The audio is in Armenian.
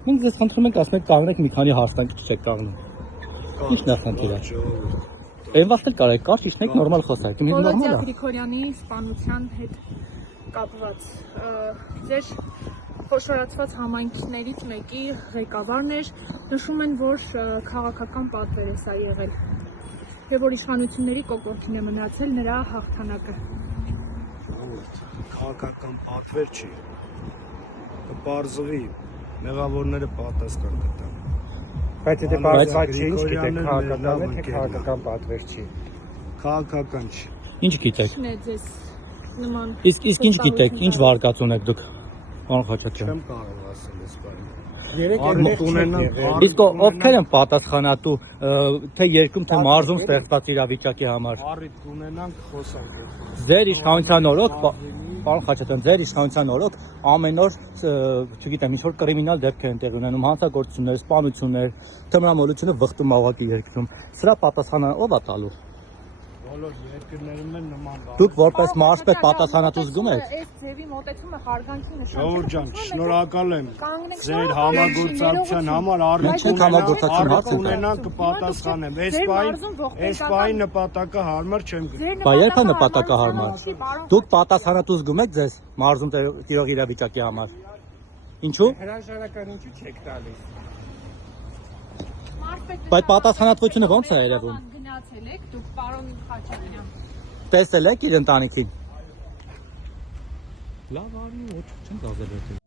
Մենք ձեզ խնդրում ենք ասում եք կանգնեք մի քանի հարցանք չեք կանգնում։ Ի՞նչն է խնդիրը։ Էնվաստ էլ կարեք կարճ իջնեք նորմալ խոսեք։ Վոլոդիա Գրիգորյանի սպանության հետ կապված ձեր խոշորացված համայնքներից մեկի ղեկավարն էր, նշում են, որ քաղաքական պատվեր է սա եղել եւ որ իշխանությունների կոկորդին է մնացել նրա հաղթանակը։ Քաղաքական պատվեր չի, կպարզվի, մեղավորները պատասխան կտան։ Բայց եթե բարձրացած չի, ինչ գիտեք, քաղաքական է, թե քաղաքական պատվեր չի։ Քաղաքական չի։ Ինչ գիտեք։ Ինչ է ձեզ նման։ Իսկ ինչ գիտեք, ինչ վարկած ունեք դուք։ Պարոն Խաչատրյան։ Չեմ կարող ասել այս բանը։ Երեք Իսկ ովքեր են պատասխանատու թե երկում թե մարզում ստեղծված իրավիճակի համար։ Առիթ կունենանք խոսանք։ Ձեր իշխանության օրոք, պարոն Խաչատրյան, ձեր իշխանության օրոք ամեն օր, չգիտեմ, ինչ որ կրիմինալ դեպքեր են տեղի ունենում, հանցագործություններ, սպանություններ, թմրամոլությունը վխտում աղակի երկրում։ Սրա պատասխանը ով է տալու։ Բոլոր երկրներում են նման բան։ Դուք որպես մարզպետ պատասխանատու զգում եք։ Այս ձևի մոտեցումը հարգանքի նշան։ Ժողովուրդ ջան, շնորհակալ եմ ձեր համագործակցության համար, առիթ ունենանք կպատասխանեմ։ Այս պահին նպատակը հարմար չեմ գտնում։ Բա երբ է նպատակը հարմար։ Դուք պատասխանատու զգում եք ձեզ մարզում տիրող իրավիճակի համար։ Ինչու։ հրաժարական ինչու չեք տալիս։ Բայց պատասխանատվությունը ո՞նց է երևում։ Գնացել եք դուք պարոն Խաչատրյան։ Տեսել եք իր ընտանիքին։ Լավ արի, ոչ չեմ գազել դու։